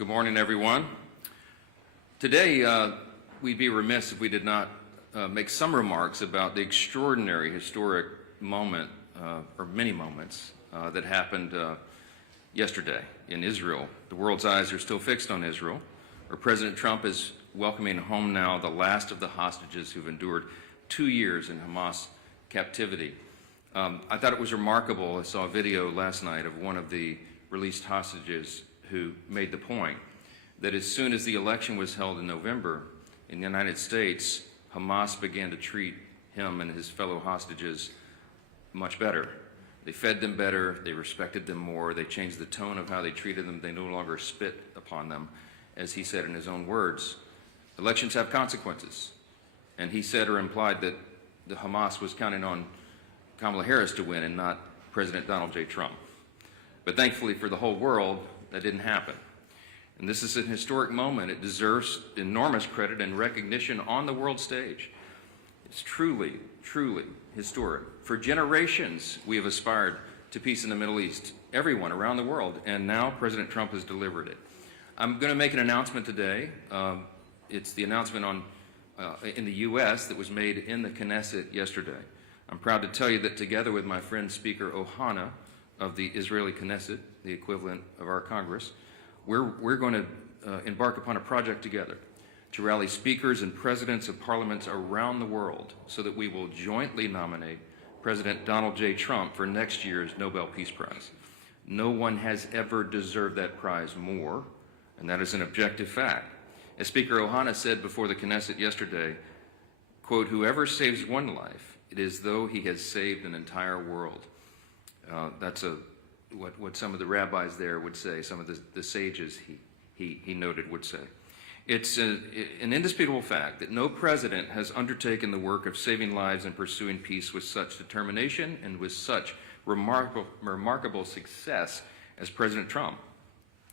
Good morning, everyone. Today, we'd be remiss if we did not make some remarks about the extraordinary historic moment, or many moments, that happened yesterday in Israel. The world's eyes are still fixed on Israel, where President Trump is welcoming home now the last of the hostages who've endured 2 years in Hamas captivity. I thought it was remarkable. I saw a video last night of one of the released hostages who made the point that as soon as the election was held in November in the United States, Hamas began to treat him and his fellow hostages much better. They fed them better, they respected them more, they changed the tone of how they treated them, they no longer spit upon them, as he said in his own words. Elections have consequences, and he said or implied that the Hamas was counting on Kamala Harris to win and not President Donald J. Trump. But thankfully for the whole world, that didn't happen. And this is an historic moment. It deserves enormous credit and recognition on the world stage. It's truly, truly historic. For generations, we have aspired to peace in the Middle East, everyone around the world, and now President Trump has delivered it. I'm going to make an announcement today. It's the announcement in the U.S. that was made in the Knesset yesterday. I'm proud to tell you that together with my friend Speaker Ohana of the Israeli Knesset, the equivalent of our Congress, we're going to embark upon a project together to rally speakers and presidents of parliaments around the world so that we will jointly nominate President Donald J. Trump for next year's Nobel Peace Prize. No one has ever deserved that prize more, and that is an objective fact. As Speaker Ohana said before the Knesset yesterday, quote, "Whoever saves one life, it is though he has saved an entire world." That's what some of the rabbis there would say, some of the sages he noted would say. It's an indisputable fact that no president has undertaken the work of saving lives and pursuing peace with such determination and with such remarkable success as President Trump.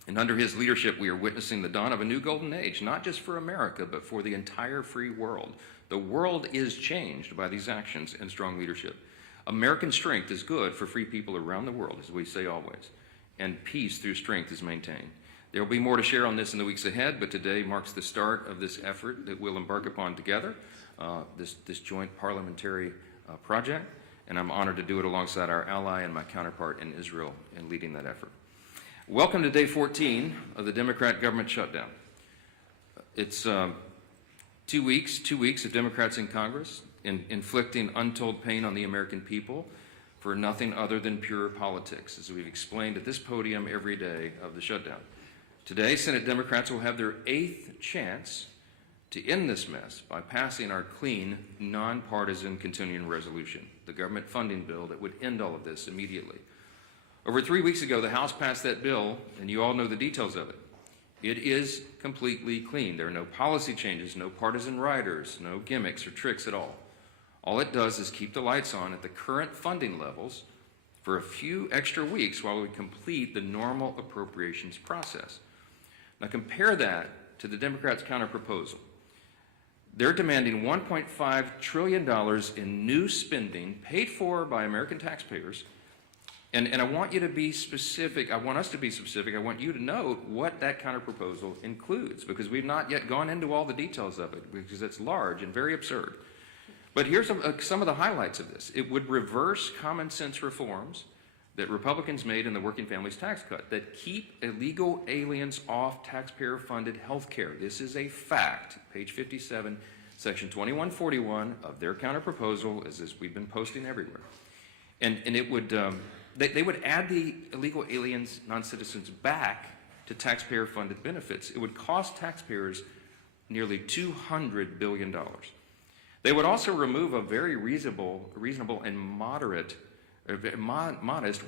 And under his leadership, we are witnessing the dawn of a new golden age, not just for America, but for the entire free world. The world is changed by these actions and strong leadership. American strength is good for free people around the world, as we say always, and peace through strength is maintained. There will be more to share on this in the weeks ahead, but today marks the start of this effort that we'll embark upon together, this joint parliamentary project, and I'm honored to do it alongside our ally and my counterpart in Israel in leading that effort. Welcome to day 14 of the Democrat government shutdown. It's 2 weeks of Democrats in Congress inflicting untold pain on the American people for nothing other than pure politics, as we've explained at this podium every day of the shutdown. Today, Senate Democrats will have their 8th chance to end this mess by passing our clean, nonpartisan continuing resolution, the government funding bill that would end all of this immediately. Over 3 weeks ago, the House passed that bill, and you all know the details of it. It is completely clean. There are no policy changes, no partisan riders, no gimmicks or tricks at all. All it does is keep the lights on at the current funding levels for a few extra weeks while we complete the normal appropriations process. Now compare that to the Democrats' counterproposal. They're demanding $1.5 trillion in new spending paid for by American taxpayers. And I want you to be specific. I want us to be specific. I want you to note what that counterproposal includes, because we've not yet gone into all the details of it, because it's large and very absurd. But here's some of the highlights of this. It would reverse common sense reforms that Republicans made in the Working Families Tax Cut that keep illegal aliens off taxpayer-funded health care. This is a fact. Page 57, section 2141 of their counterproposal, as we've been posting everywhere. And it would, they would add the illegal aliens, non-citizens, back to taxpayer-funded benefits. It would cost taxpayers nearly $200 billion. They would also remove a very reasonable and modest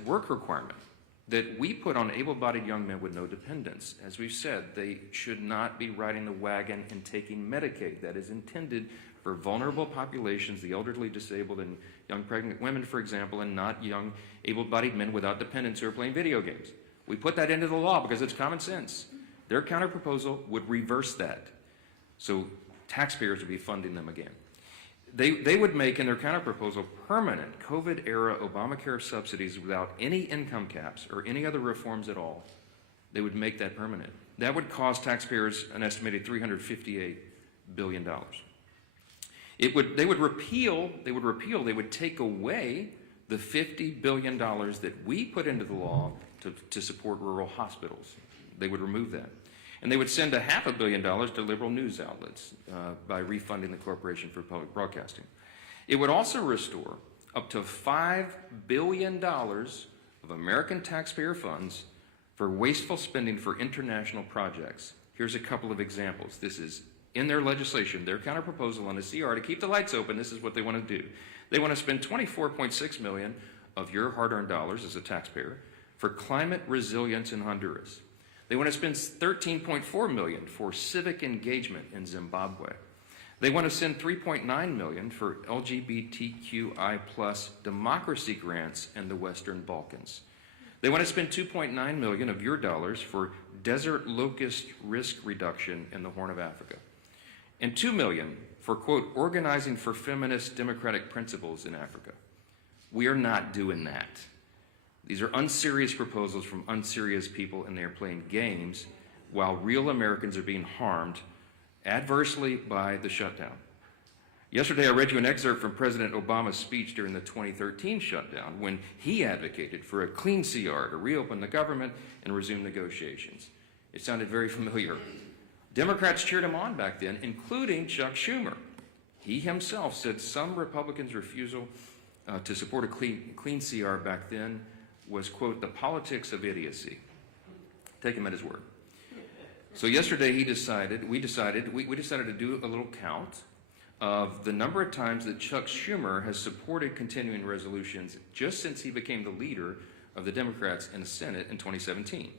work requirement that we put on able-bodied young men with no dependents. As we've said, they should not be riding the wagon and taking Medicaid. That is intended for vulnerable populations, the elderly, disabled, and young pregnant women, for example, and not young able-bodied men without dependents who are playing video games. We put that into the law because it's common sense. Their counterproposal would reverse that, so taxpayers would be funding them again. They would make in their counterproposal permanent COVID-era Obamacare subsidies without any income caps or any other reforms at all. They would make that permanent. That would cost taxpayers an estimated $358 billion. They would take away the $50 billion that we put into the law to support rural hospitals. They would remove that. And they would send $500 million to liberal news outlets by refunding the Corporation for Public Broadcasting. It would also restore up to $5 billion of American taxpayer funds for wasteful spending for international projects. Here's a couple of examples. This is in their legislation, their counterproposal on the CR to keep the lights open. This is what they want to do. They want to spend $24.6 million of your hard-earned dollars as a taxpayer for climate resilience in Honduras. They want to spend $13.4 million for civic engagement in Zimbabwe. They want to send $3.9 million for LGBTQI+ democracy grants in the Western Balkans. They want to spend $2.9 million of your dollars for desert locust risk reduction in the Horn of Africa. And $2 million for, quote, organizing for feminist democratic principles in Africa. We are not doing that. These are unserious proposals from unserious people, and they are playing games while real Americans are being harmed adversely by the shutdown. Yesterday, I read you an excerpt from President Obama's speech during the 2013 shutdown when he advocated for a clean CR to reopen the government and resume negotiations. It sounded very familiar. Democrats cheered him on back then, including Chuck Schumer. He himself said some Republicans' refusal to support a clean CR back then was, quote, the politics of idiocy. Take him at his word. So yesterday we decided to do a little count of the number of times that Chuck Schumer has supported continuing resolutions just since he became the leader of the Democrats in the Senate in 2017.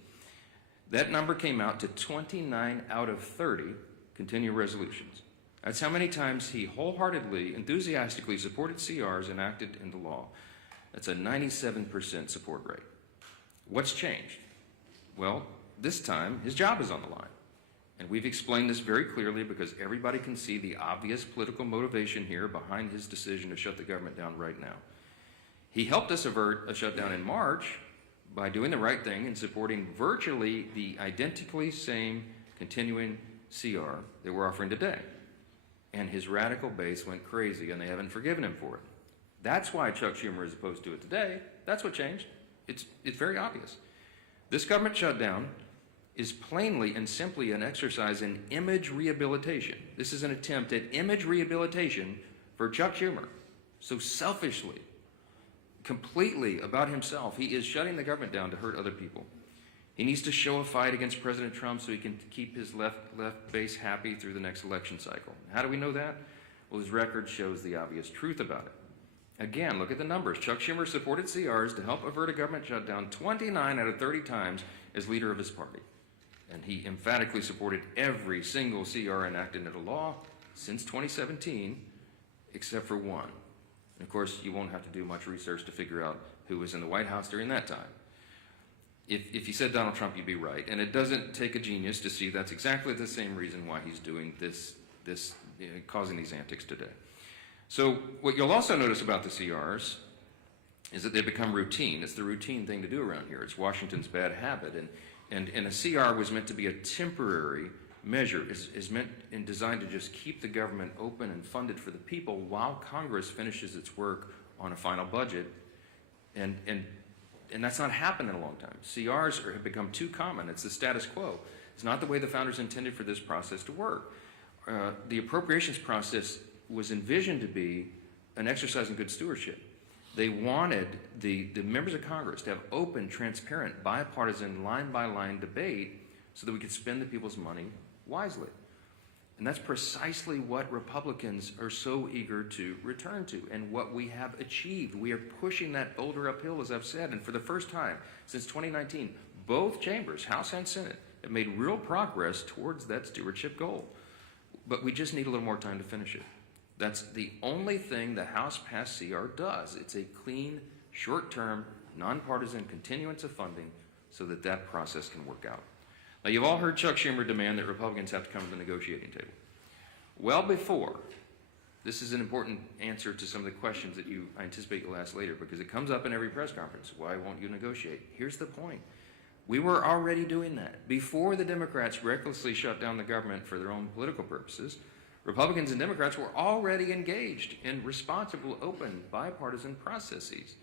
That number came out to 29 out of 30 continuing resolutions. That's how many times he wholeheartedly, enthusiastically supported CRs enacted into law. That's a 97% support rate. What's changed? Well, this time his job is on the line. And we've explained this very clearly because everybody can see the obvious political motivation here behind his decision to shut the government down right now. He helped us avert a shutdown in March by doing the right thing and supporting virtually the identically same continuing CR that we're offering today. And his radical base went crazy, and they haven't forgiven him for it. That's why Chuck Schumer is opposed to it today. That's what changed. It's very obvious. This government shutdown is plainly and simply an exercise in image rehabilitation. This is an attempt at image rehabilitation for Chuck Schumer. So selfishly, completely about himself, he is shutting the government down to hurt other people. He needs to show a fight against President Trump so he can keep his left base happy through the next election cycle. How do we know that? Well, his record shows the obvious truth about it. Again, look at the numbers. Chuck Schumer supported CRs to help avert a government shutdown 29 out of 30 times as leader of his party. And he emphatically supported every single CR enacted into law since 2017, except for one. And of course, you won't have to do much research to figure out who was in the White House during that time. If you said Donald Trump, you'd be right. And it doesn't take a genius to see that's exactly the same reason why he's doing this causing these antics today. So what you'll also notice about the CRs is that they become routine. It's the routine thing to do around here. It's Washington's bad habit. And a CR was meant to be a temporary measure. Is meant and designed to just keep the government open and funded for the people while Congress finishes its work on a final budget. And that's not happened in a long time. CRs have become too common. It's the status quo. It's not the way the founders intended for this process to work. The appropriations process was envisioned to be an exercise in good stewardship. They wanted the members of Congress to have open, transparent, bipartisan, line-by-line debate so that we could spend the people's money wisely. And that's precisely what Republicans are so eager to return to and what we have achieved. We are pushing that boulder uphill, as I've said, and for the first time since 2019, both chambers, House and Senate, have made real progress towards that stewardship goal. But we just need a little more time to finish it. That's the only thing the House-passed CR does. It's a clean, short-term, nonpartisan continuance of funding so that that process can work out. Now, you've all heard Chuck Schumer demand that Republicans have to come to the negotiating table. Well before, this is an important answer to some of the questions that I anticipate you'll ask later because it comes up in every press conference. Why won't you negotiate? Here's the point. We were already doing that. Before the Democrats recklessly shut down the government for their own political purposes, Republicans and Democrats were already engaged in responsible, open, bipartisan processes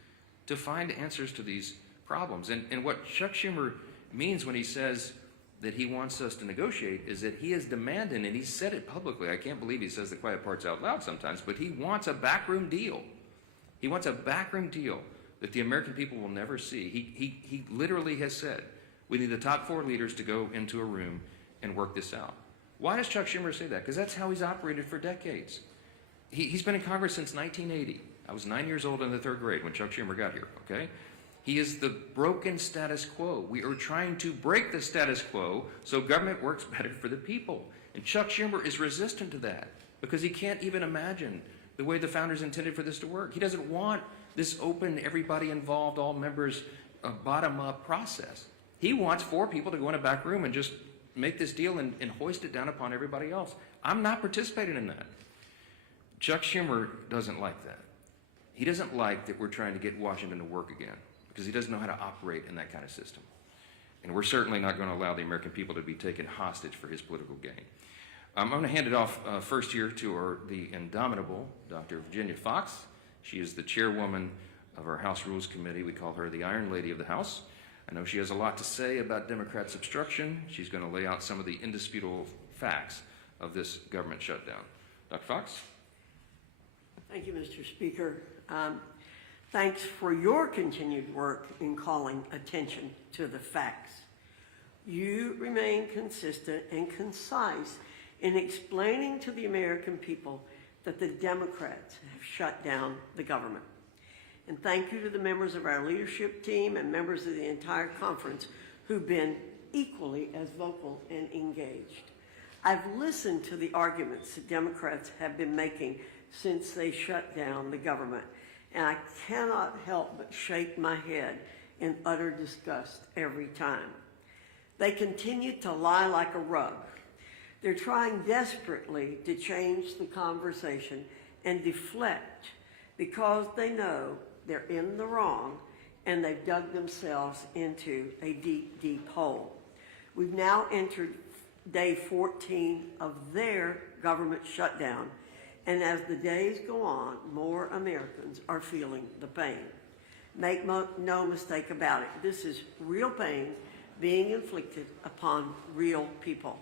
to find answers to these problems. And what Chuck Schumer means when he says that he wants us to negotiate is that he is demanding, and he said it publicly, I can't believe he says the quiet parts out loud sometimes, but he wants a backroom deal. He wants a backroom deal that the American people will never see. He literally has said, we need the top 4 leaders to go into a room and work this out. Why does Chuck Schumer say that? Because that's how he's operated for decades. He's been in Congress since 1980. I was 9 years old in the 3rd grade when Chuck Schumer got here, okay? He is the broken status quo. We are trying to break the status quo so government works better for the people. And Chuck Schumer is resistant to that because he can't even imagine the way the founders intended for this to work. He doesn't want this open, everybody involved, all members, bottom-up process. He wants 4 people to go in a back room and just make this deal and hoist it down upon everybody else. I'm not participating in that. Chuck Schumer doesn't like that. He doesn't like that we're trying to get Washington to work again because he doesn't know how to operate in that kind of system. And we're certainly not going to allow the American people to be taken hostage for his political gain. I'm going to hand it off first here to the indomitable Dr. Virginia Foxx. She is the chairwoman of our House Rules Committee. We call her the Iron Lady of the House. I know she has a lot to say about Democrats' obstruction. She's going to lay out some of the indisputable facts of this government shutdown. Dr. Foxx? Thank you, Mr. Speaker. Thanks for your continued work in calling attention to the facts. You remain consistent and concise in explaining to the American people that the Democrats have shut down the government. And thank you to the members of our leadership team and members of the entire conference who've been equally as vocal and engaged. I've listened to the arguments the Democrats have been making since they shut down the government, and I cannot help but shake my head in utter disgust every time. They continue to lie like a rug. They're trying desperately to change the conversation and deflect because they know they're in the wrong and they've dug themselves into a deep, deep hole. We've now entered day 14 of their government shutdown, and as the days go on, more Americans are feeling the pain. Make no mistake about it, this is real pain being inflicted upon real people.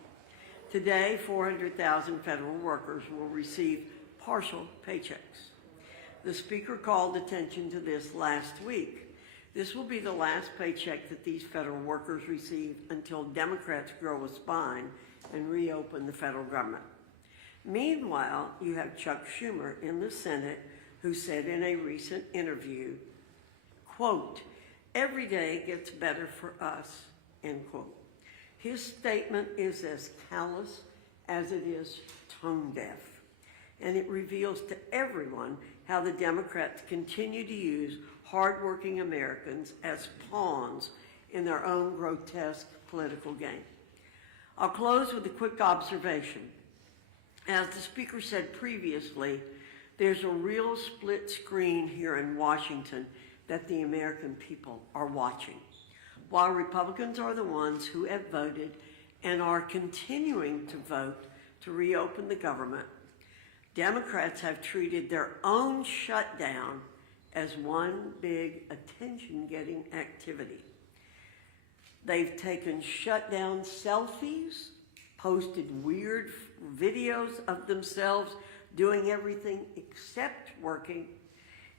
Today, 400,000 federal workers will receive partial paychecks. The Speaker called attention to this last week. This will be the last paycheck that these federal workers receive until Democrats grow a spine and reopen the federal government. Meanwhile, you have Chuck Schumer in the Senate who said in a recent interview, quote, "Every day gets better for us," end quote. His statement is as callous as it is tone deaf, and it reveals to everyone how the Democrats continue to use hardworking Americans as pawns in their own grotesque political game. I'll close with a quick observation. As the Speaker said previously, there's a real split screen here in Washington that the American people are watching. While Republicans are the ones who have voted and are continuing to vote to reopen the government, Democrats have treated their own shutdown as one big attention-getting activity. They've taken shutdown selfies, posted weird videos of themselves doing everything except working,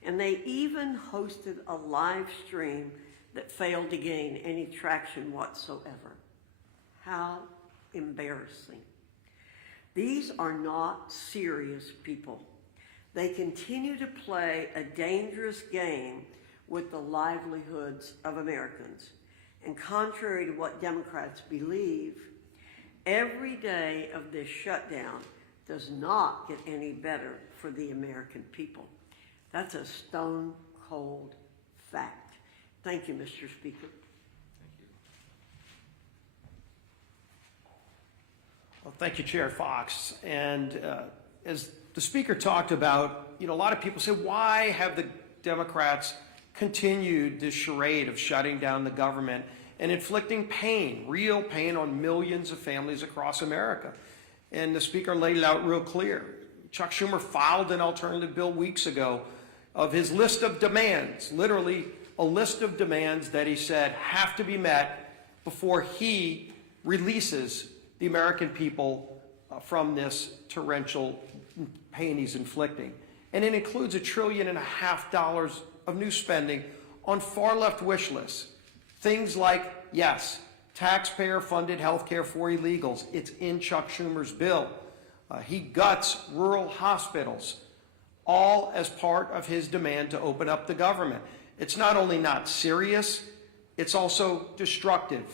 and they even hosted a live stream that failed to gain any traction whatsoever. How embarrassing. These are not serious people. They continue to play a dangerous game with the livelihoods of Americans. And contrary to what Democrats believe, every day of this shutdown does not get any better for the American people. That's a stone cold fact. Thank you, Mr. Speaker. Well, thank you, Chair Foxx. And as the Speaker talked about, a lot of people say, why have the Democrats continued this charade of shutting down the government and inflicting pain, real pain, on millions of families across America. And the Speaker laid it out real clear. Chuck Schumer filed an alternative bill weeks ago of his list of demands, literally a list of demands that he said have to be met before he releases the American people from this torrential pain he's inflicting. And it includes $1.5 trillion of new spending on far-left wish lists. Things like, yes, taxpayer-funded health care for illegals. It's in Chuck Schumer's bill. He guts rural hospitals, all as part of his demand to open up the government. It's not only not serious, it's also destructive.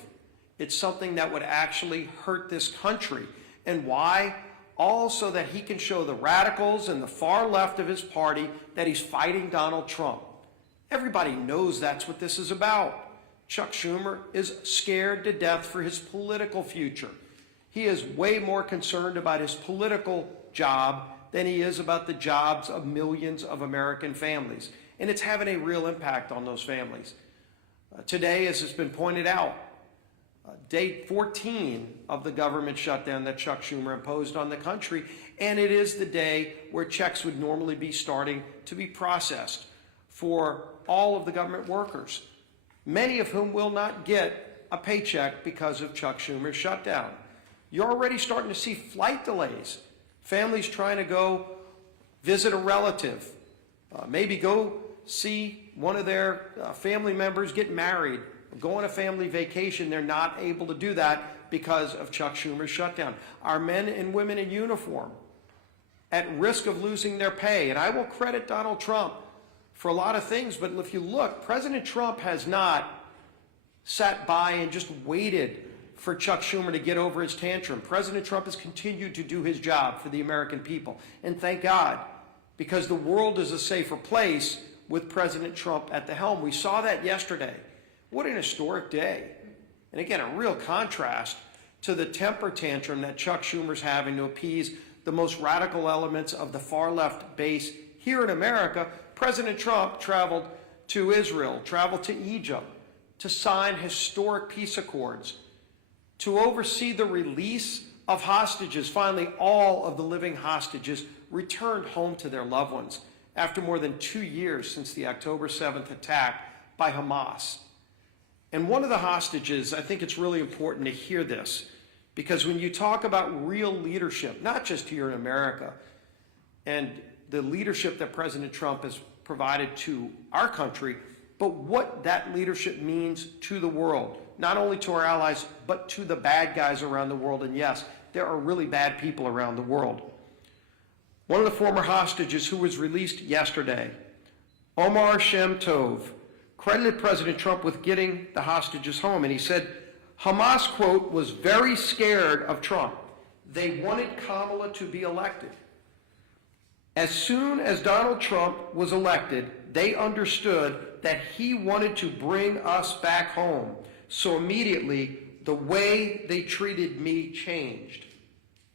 It's something that would actually hurt this country. And why? All so that he can show the radicals and the far left of his party that he's fighting Donald Trump. Everybody knows that's what this is about. Chuck Schumer is scared to death for his political future. He is way more concerned about his political job than he is about the jobs of millions of American families. And it's having a real impact on those families. Today, as has been pointed out, day 14 of the government shutdown that Chuck Schumer imposed on the country, and it is the day where checks would normally be starting to be processed for all of the government workers, many of whom will not get a paycheck because of Chuck Schumer's shutdown. You're already starting to see flight delays, families trying to go visit a relative, maybe go see one of their family members get married, go on a family vacation. They're not able to do that because of Chuck Schumer's shutdown. Our men and women in uniform at risk of losing their pay. And I will credit Donald Trump for a lot of things, but if you look, President Trump has not sat by and just waited for Chuck Schumer to get over his tantrum. President Trump has continued to do his job for the American people. And thank God, because the world is a safer place with President Trump at the helm. We saw that yesterday. What an historic day. And again, a real contrast to the temper tantrum that Chuck Schumer's having to appease the most radical elements of the far left base here in America. President Trump traveled to Israel, traveled to Egypt to sign historic peace accords, to oversee the release of hostages. Finally, all of the living hostages returned home to their loved ones after more than 2 years since the October 7th attack by Hamas. And one of the hostages, I think it's really important to hear this, because when you talk about real leadership, not just here in America, and the leadership that President Trump has provided to our country, but what that leadership means to the world, not only to our allies, but to the bad guys around the world. And yes, there are really bad people around the world. One of the former hostages who was released yesterday, Omar Shem Tov, credited President Trump with getting the hostages home. And he said, Hamas, quote, was very scared of Trump. They wanted Kamala to be elected. As soon as Donald Trump was elected, they understood that he wanted to bring us back home. So immediately, the way they treated me changed.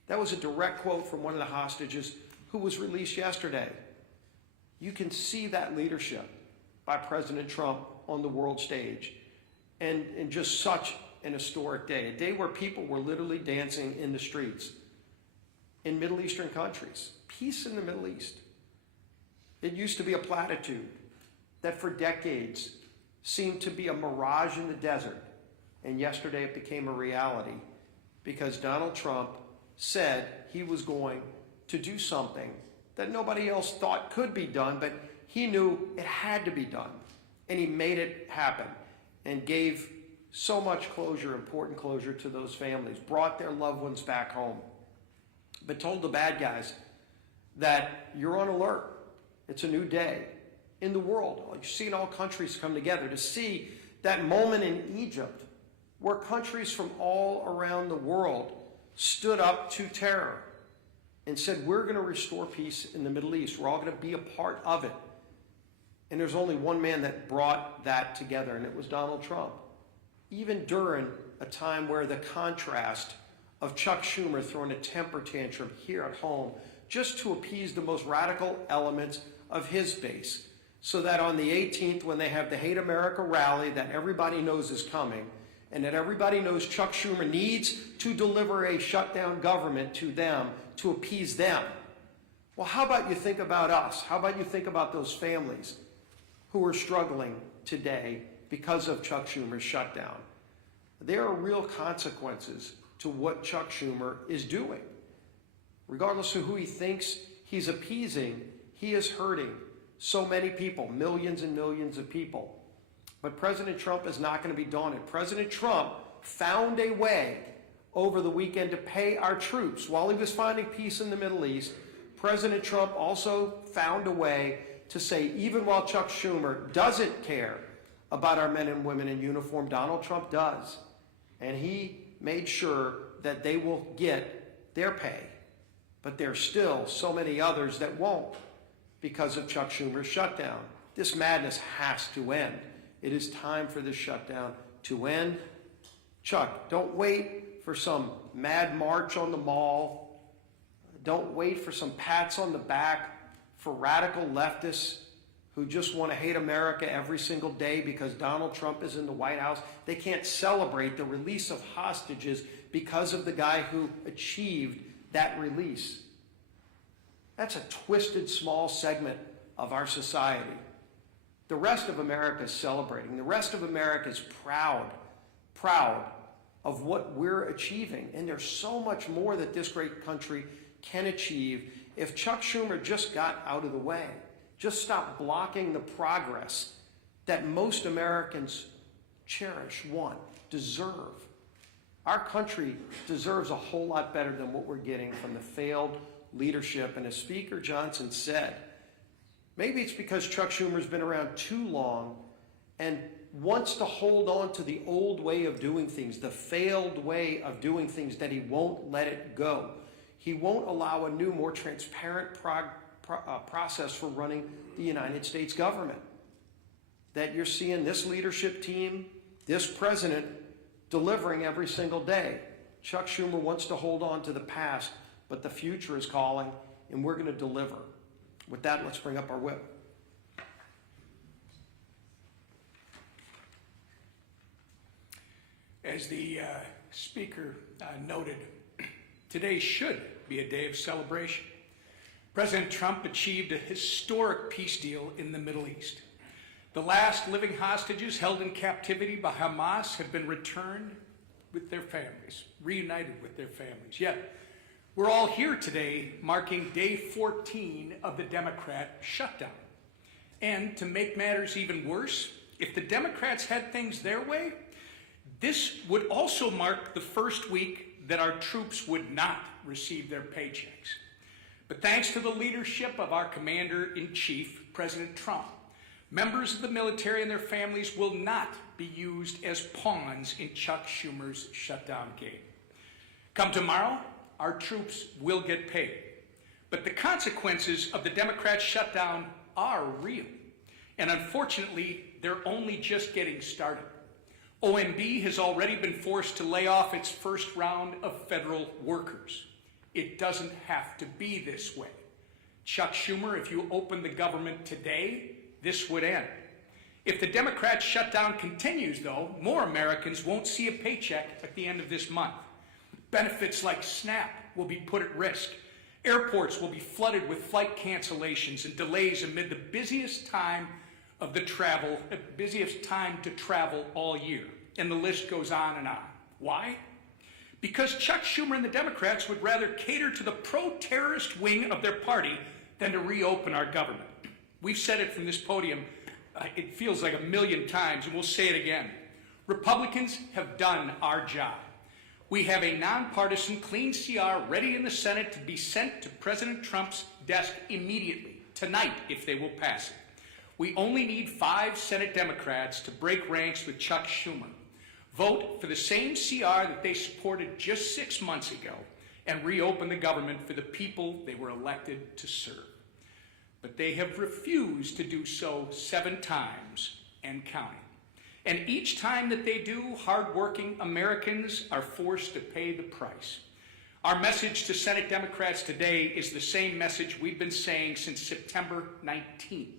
That was a direct quote from one of the hostages who was released yesterday. You can see that leadership by President Trump on the world stage, and just such an historic day, a day where people were literally dancing in the streets in Middle Eastern countries. Peace in the Middle East. It used to be a platitude that for decades seemed to be a mirage in the desert, and yesterday it became a reality because Donald Trump said he was going to do something that nobody else thought could be done, but he knew it had to be done, and he made it happen and gave so much closure, important closure to those families, brought their loved ones back home, but told the bad guys that you're on alert. It's a new day in the world. You're seeing all countries come together to see that moment in Egypt where countries from all around the world stood up to terror and said, we're going to restore peace in the Middle East. We're all going to be a part of it. And there's only one man that brought that together, and it was Donald Trump. Even during a time where the contrast of Chuck Schumer throwing a temper tantrum here at home just to appease the most radical elements of his base, so that on the 18th, when they have the Hate America rally that everybody knows is coming, and that everybody knows Chuck Schumer needs to deliver a shutdown government to them to appease them. Well, how about you think about us? How about you think about those families who are struggling today because of Chuck Schumer's shutdown? There are real consequences to what Chuck Schumer is doing. Regardless of who he thinks he's appeasing, he is hurting so many people, millions and millions of people. But President Trump is not going to be daunted. President Trump found a way over the weekend to pay our troops. While he was finding peace in the Middle East, President Trump also found a way to say, even while Chuck Schumer doesn't care about our men and women in uniform, Donald Trump does. And he made sure that they will get their pay. But there's still so many others that won't because of Chuck Schumer's shutdown. This madness has to end. It is time for this shutdown to end. Chuck, don't wait for some mad march on the mall. Don't wait for some pats on the back for radical leftists who just want to hate America every single day because Donald Trump is in the White House. They can't celebrate the release of hostages because of the guy who achieved that release. That's a twisted small segment of our society. The rest of America is celebrating. The rest of America is proud of what we're achieving. And there's so much more that this great country can achieve if Chuck Schumer just got out of the way. Just stop blocking the progress that most Americans cherish, want, deserve. Our country deserves a whole lot better than what we're getting from the failed leadership. And as Speaker Johnson said, maybe it's because Chuck Schumer's been around too long and wants to hold on to the old way of doing things, the failed way of doing things, that he won't let it go. He won't allow a new, more transparent process for running the United States government. That you're seeing this leadership team, this president, delivering every single day. Chuck Schumer wants to hold on to the past, but the future is calling, and we're going to deliver. With that, let's bring up our whip. As the speaker noted, today should be a day of celebration. President Trump achieved a historic peace deal in the Middle East. The last living hostages held in captivity by Hamas have been returned with their families, reunited with their families. Yet, we're all here today marking day 14 of the Democrat shutdown. And to make matters even worse, if the Democrats had things their way, this would also mark the first week that our troops would not receive their paychecks. But thanks to the leadership of our Commander-in-Chief, President Trump, members of the military and their families will not be used as pawns in Chuck Schumer's shutdown game. Come tomorrow, our troops will get paid. But the consequences of the Democrat shutdown are real. And unfortunately, they're only just getting started. OMB has already been forced to lay off its first round of federal workers. It doesn't have to be this way. Chuck Schumer, if you open the government today, this would end. If the Democrat shutdown continues, though, more Americans won't see a paycheck at the end of this month. Benefits like SNAP will be put at risk. Airports will be flooded with flight cancellations and delays amid the busiest time to travel all year. And the list goes on and on. Why? Because Chuck Schumer and the Democrats would rather cater to the pro-terrorist wing of their party than to reopen our government. We've said it from this podium, it feels like 1,000,000 times, and we'll say it again. Republicans have done our job. We have a nonpartisan, clean CR ready in the Senate to be sent to President Trump's desk immediately, tonight, if they will pass it. We only need 5 Senate Democrats to break ranks with Chuck Schumer, vote for the same CR that they supported just 6 months ago, and reopen the government for the people they were elected to serve. But they have refused to do so 7 times and counting. And each time that they do, hardworking Americans are forced to pay the price. Our message to Senate Democrats today is the same message we've been saying since September 19th.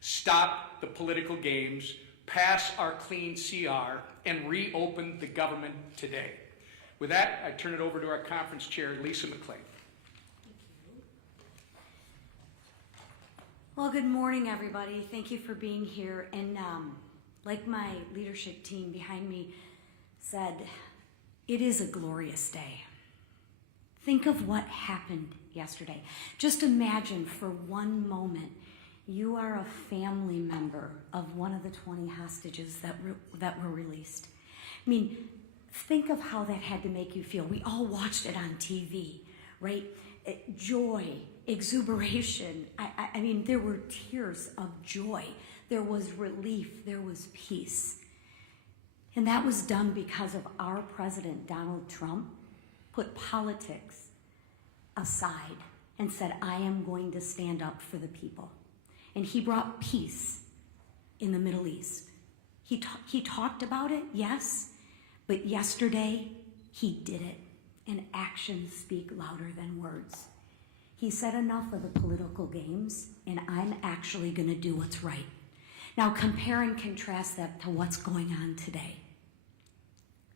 Stop the political games, pass our clean CR, and reopen the government today. With that, I turn it over to our conference chair, Lisa McLean. Well, good morning, everybody. Thank you for being here. And like my leadership team behind me said, it is a glorious day. Think of what happened yesterday. Just imagine for one moment you are a family member of one of the 20 hostages that were released. I mean, think of how that had to make you feel. We all watched it on TV, right? Joy, exuberation. I mean, there were tears of joy. There was relief. There was peace. And that was done because of our president, Donald Trump, put politics aside and said, I am going to stand up for the people. And he brought peace in the Middle East. He talked about it, yes, but yesterday he did it. And actions speak louder than words. He said enough of the political games, and I'm actually going to do what's right. Now compare and contrast that to what's going on today.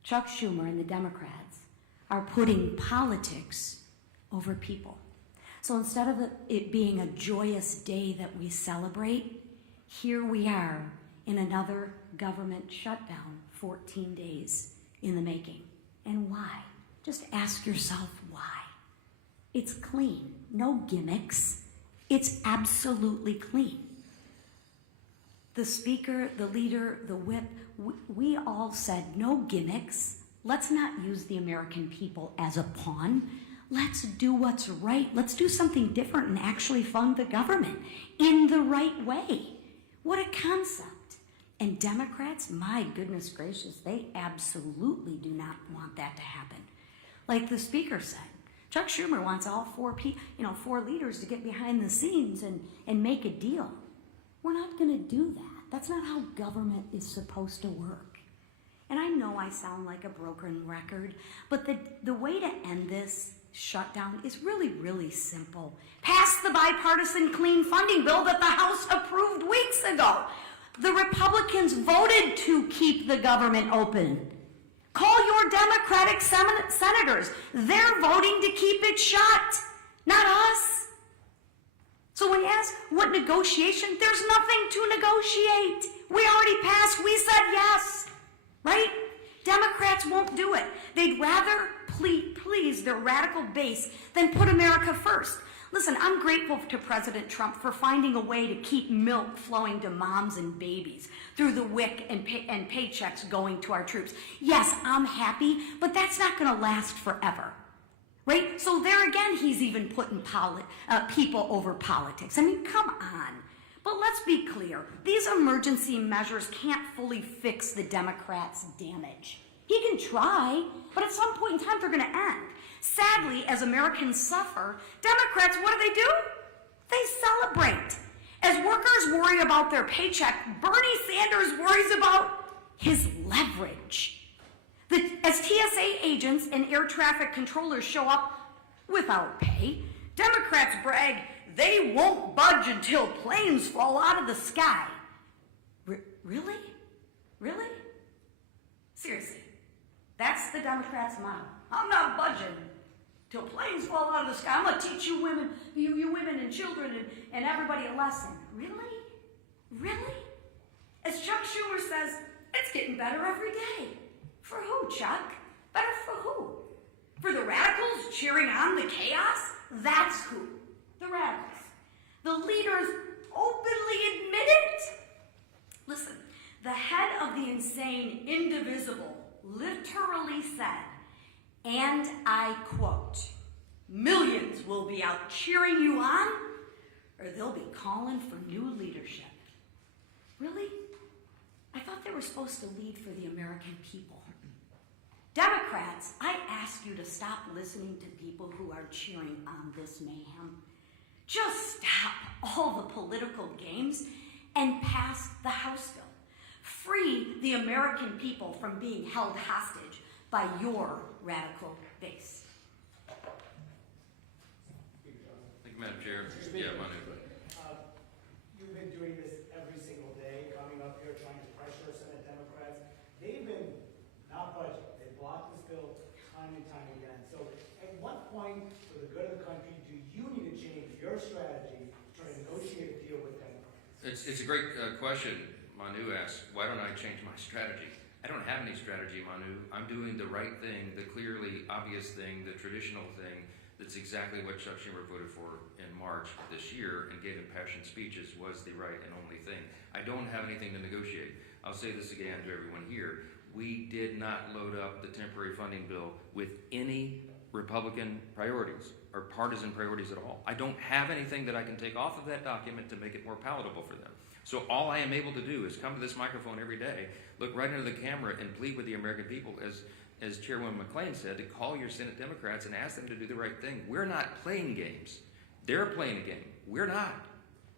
Chuck Schumer and the Democrats are putting politics over people. So instead of it being a joyous day that we celebrate, here we are in another government shutdown, 14 days in the making. And why? Just ask yourself why. It's clean, no gimmicks. It's absolutely clean. The speaker, the leader, the whip, we all said no gimmicks. Let's not use the American people as a pawn. Let's do what's right. Let's do something different and actually fund the government in the right way. What a concept. And Democrats, my goodness gracious, they absolutely do not want that to happen. Like the speaker said, Chuck Schumer wants all four leaders to get behind the scenes and make a deal. We're not going to do that. That's not how government is supposed to work. And I know I sound like a broken record, but the way to end this shutdown is really, really simple. Pass the bipartisan clean funding bill that the House approved weeks ago. The Republicans voted to keep the government open. Call your Democratic senators. They're voting to keep it shut, not us. So when you ask what negotiation, there's nothing to negotiate. We already passed. We said yes, right? Democrats won't do it. They'd rather please their radical base than put America first. Listen, I'm grateful to President Trump for finding a way to keep milk flowing to moms and babies through the WIC and paychecks going to our troops. Yes, I'm happy, but that's not going to last forever, right? So there again, he's even putting people over politics. I mean, come on. But let's be clear. These emergency measures can't fully fix the Democrats' damage. He can try, but at some point in time, they're going to end. Sadly, as Americans suffer, Democrats, what do? They celebrate. As workers worry about their paycheck, Bernie Sanders worries about his leverage. As TSA agents and air traffic controllers show up without pay, Democrats brag they won't budge until planes fall out of the sky. Really? Really? Seriously, that's the Democrats' motto. I'm not budging till planes fall out of the sky. I'm going to teach you women, you women and children and everybody a lesson. Really? Really? As Chuck Schumer says, it's getting better every day. For who, Chuck? Better for who? For the radicals cheering on the chaos? That's who. The radicals. The leaders openly admit it. Listen, the head of the insane indivisible literally said, and I quote, "Millions will be out cheering you on, or they'll be calling for new leadership." Really? I thought they were supposed to lead for the American people. Democrats, I ask you to stop listening to people who are cheering on this mayhem. Just stop all the political games and pass the House bill. Free the American people from being held hostage by your radical base. Thank you, Madam Chair. Yeah, Manu. You've been doing this every single day, coming up here trying to pressure point, for the good of the country, do you need to change your strategy to try to negotiate a deal with Democrats? It's a great question. Manu asks, why don't I change my strategy? I don't have any strategy, Manu. I'm doing the right thing, the clearly obvious thing, the traditional thing. That's exactly what Chuck Schumer voted for in March this year and gave impassioned speeches was the right and only thing. I don't have anything to negotiate. I'll say this again to everyone here. We did not load up the temporary funding bill with any Republican priorities or partisan priorities at all. I don't have anything that I can take off of that document to make it more palatable for them. So all I am able to do is come to this microphone every day, look right into the camera and plead with the American people, as Chairwoman McClain said, to call your Senate Democrats and ask them to do the right thing. We're not playing games. They're playing a game. We're not.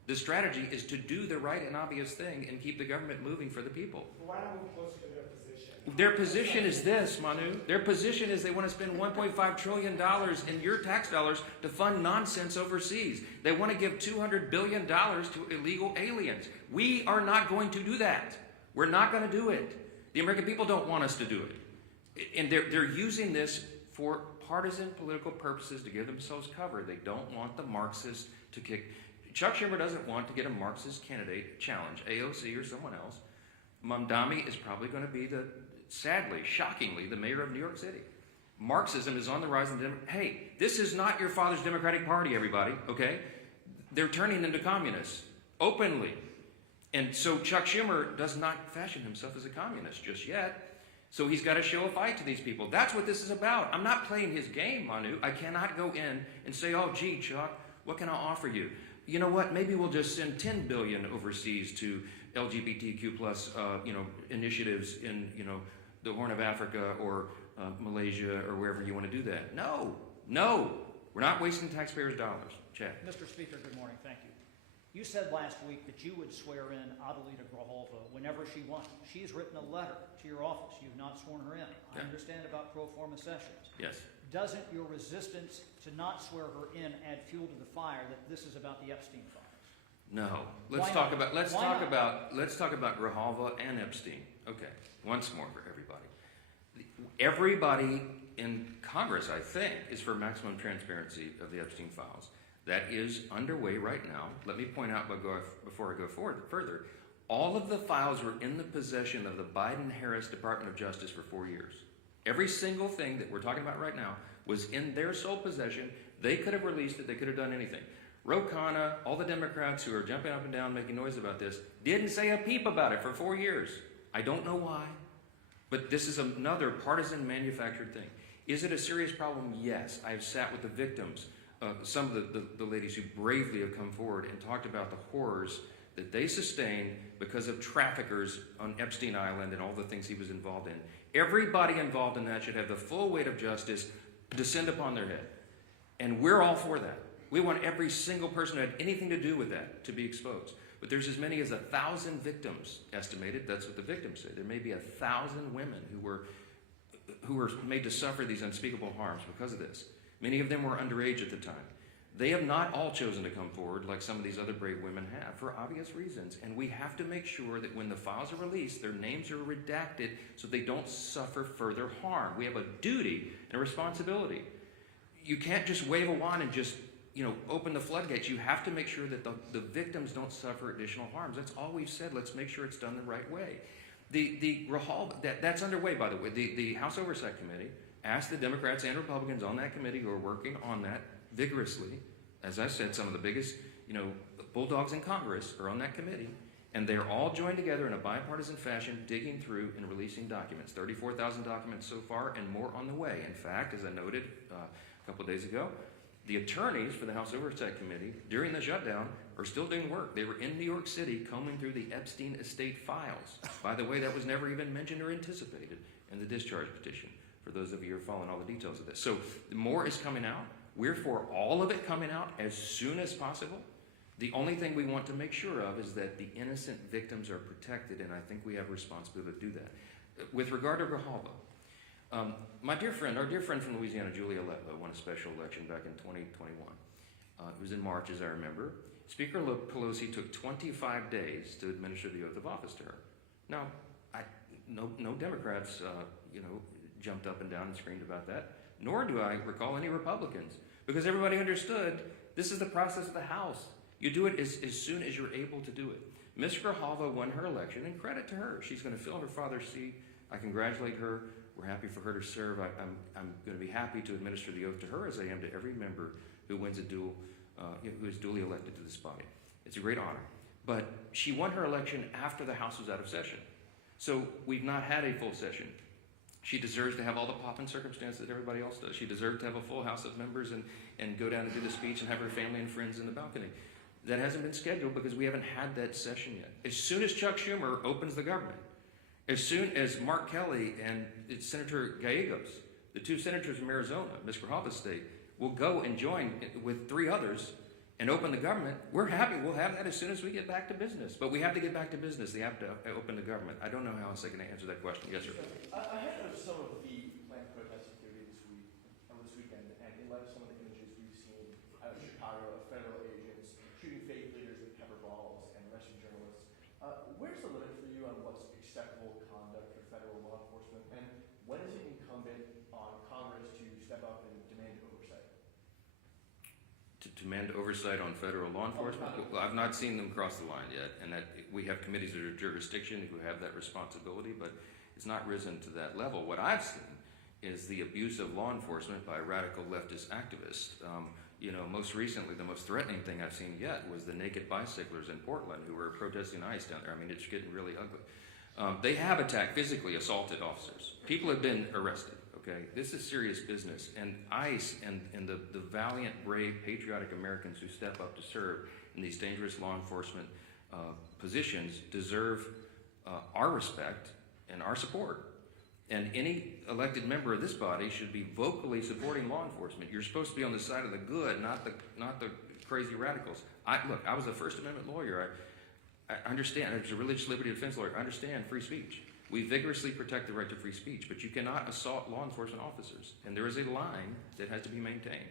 The strategy is to do the right and obvious thing and keep the government moving for the people. Why not move closer to their position? Their position is this, Manu. Their position is they want to spend $1.5 trillion in your tax dollars to fund nonsense overseas. They want to give $200 billion to illegal aliens. We are not going to do that. We're not going to do it. The American people don't want us to do it. And they're using this for partisan political purposes to give themselves cover. They don't want the Marxists to kick. Chuck Schumer doesn't want to get a Marxist candidate challenge, AOC or someone else. Mamdani is probably going to be sadly, shockingly, the mayor of New York City. Marxism is on the rise. Hey, this is not your father's Democratic Party, everybody, okay? They're turning into communists, openly. And so Chuck Schumer does not fashion himself as a communist just yet. So he's got to show a fight to these people. That's what this is about. I'm not playing his game, Manu. I cannot go in and say, oh, gee, Chuck, what can I offer you? You know what? Maybe we'll just send $10 billion overseas to LGBTQ plus, initiatives in, the Horn of Africa or Malaysia or wherever you want to do that. No, we're not wasting taxpayers' dollars. Chad. Mr. Speaker, good morning. Thank you. You said last week that you would swear in Adelita Grijalva whenever she wants. She's written a letter to your office. You've not sworn her in. I understand about pro forma sessions. Yes. Doesn't your resistance to not swear her in add fuel to the fire that this is about the Epstein files? No. Let's talk about Grijalva and Epstein. Okay. Once more for everybody. Everybody in Congress, I think, is for maximum transparency of the Epstein files. That is underway right now. Let me point out before I go further, all of the files were in the possession of the Biden-Harris Department of Justice for 4 years. Every single thing that we're talking about right now was in their sole possession. They could have released it. They could have done anything. Ro Khanna, all the Democrats who are jumping up and down making noise about this, didn't say a peep about it for 4 years. I don't know why, but this is another partisan manufactured thing. Is it a serious problem? Yes. I've sat with the victims. Some of the ladies who bravely have come forward and talked about the horrors that they sustained because of traffickers on Epstein Island and all the things he was involved in. Everybody involved in that should have the full weight of justice descend upon their head. And we're all for that. We want every single person who had anything to do with that to be exposed. But there's as many as 1,000 victims estimated. That's what the victims say. There may be 1,000 women who were made to suffer these unspeakable harms because of this. Many of them were underage at the time. They have not all chosen to come forward like some of these other brave women have for obvious reasons. And we have to make sure that when the files are released, their names are redacted so they don't suffer further harm. We have a duty and a responsibility. You can't just wave a wand and just, open the floodgates. You have to make sure that the victims don't suffer additional harms. That's all we've said. Let's make sure it's done the right way. That's underway, by the way. The House Oversight Committee asked the Democrats and Republicans on that committee who are working on that vigorously. As I said, some of the biggest, bulldogs in Congress are on that committee, and they're all joined together in a bipartisan fashion, digging through and releasing documents. 34,000 documents so far, and more on the way. In fact, as I noted a couple of days ago, the attorneys for the House Oversight Committee during the shutdown are still doing work. They were in New York City combing through the Epstein estate files. By the way, that was never even mentioned or anticipated in the discharge petition, for those of you who are following all the details of this. So more is coming out. We're for all of it coming out as soon as possible. The only thing we want to make sure of is that the innocent victims are protected, and I think we have a responsibility to do that. With regard to Grijalva, our dear friend from Louisiana, Julia Letlow, won a special election back in 2021. It was in March, as I remember. Speaker Pelosi took 25 days to administer the oath of office to her. Now, no Democrats, jumped up and down and screamed about that. nor do I recall any Republicans, because everybody understood this is the process of the House. You do it as soon as you're able to do it. Ms. Grijalva won her election, and credit to her. She's going to fill her father's seat. I congratulate her. We're happy for her to serve. I'm going to be happy to administer the oath to her as I am to every member who wins a dual, who is duly elected to this body. It's a great honor. But she won her election after the House was out of session. So we've not had a full session. She deserves to have all the pomp and circumstance that everybody else does. She deserves to have a full House of members and go down and do the speech and have her family and friends in the balcony. That hasn't been scheduled because we haven't had that session yet. As soon as Chuck Schumer opens the government, as soon as Mark Kelly and Senator Gallegos, the two senators from Arizona, Ms. Grijalva's state, will go and join with 3 others and open the government, we're happy. We'll have that as soon as we get back to business. But we have to get back to business. They have to open the government. I don't know how else I can answer that question. Yes, sir. Ahead of some of the planned protest activity this weekend, and in light of some of the images we've seen out of Chicago of federal agents shooting faith leaders with pepper balls and arresting journalists, where's the limit for you on what's acceptable conduct for federal law enforcement, and when is it incumbent on Congress to step up and demand oversight? To demand oversight on federal law enforcement? Well, I've not seen them cross the line yet, and that we have committees of jurisdiction who have that responsibility, but it's not risen to that level. What I've seen is the abuse of law enforcement by radical leftist activists. Most recently, the most threatening thing I've seen yet was the naked bicyclers in Portland who were protesting ICE down there. I mean, it's getting really ugly. They have attacked, physically assaulted officers. People have been arrested. Okay, this is serious business, and ICE and the valiant, brave, patriotic Americans who step up to serve in these dangerous law enforcement positions deserve our respect and our support. And any elected member of this body should be vocally supporting law enforcement. You're supposed to be on the side of the good, not the crazy radicals. I was a First Amendment lawyer. I understand. I was a religious liberty defense lawyer. I understand free speech. We vigorously protect the right to free speech, but you cannot assault law enforcement officers. And there is a line that has to be maintained.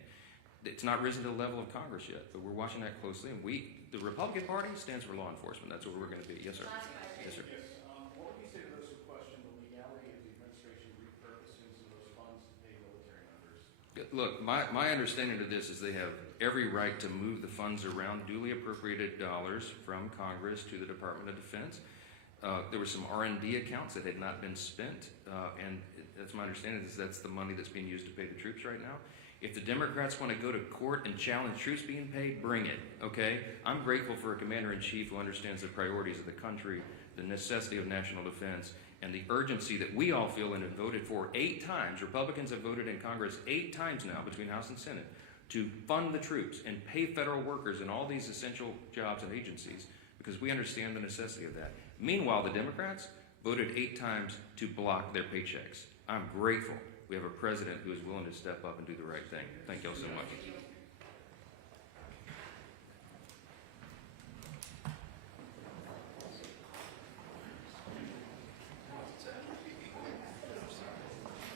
It's not risen to the level of Congress yet, but we're watching that closely. And the Republican Party stands for law enforcement. That's what we're going to be. Yes, sir. Yes, sir. Yes. What would you say to those who question the legality of the administration repurposing some of those funds to pay military members? Look, my understanding of this is they have every right to move the funds around, duly appropriated dollars from Congress to the Department of Defense. There were some R&D accounts that had not been spent, and that's my understanding is that's the money that's being used to pay the troops right now. If the Democrats want to go to court and challenge troops being paid, bring it, okay? I'm grateful for a commander-in-chief who understands the priorities of the country, the necessity of national defense, and the urgency that we all feel and have voted for 8 times. Republicans have voted in Congress 8 times now between House and Senate to fund the troops and pay federal workers in all these essential jobs and agencies because we understand the necessity of that. Meanwhile, the Democrats voted 8 times to block their paychecks. I'm grateful we have a president who is willing to step up and do the right thing. Thank you all so much.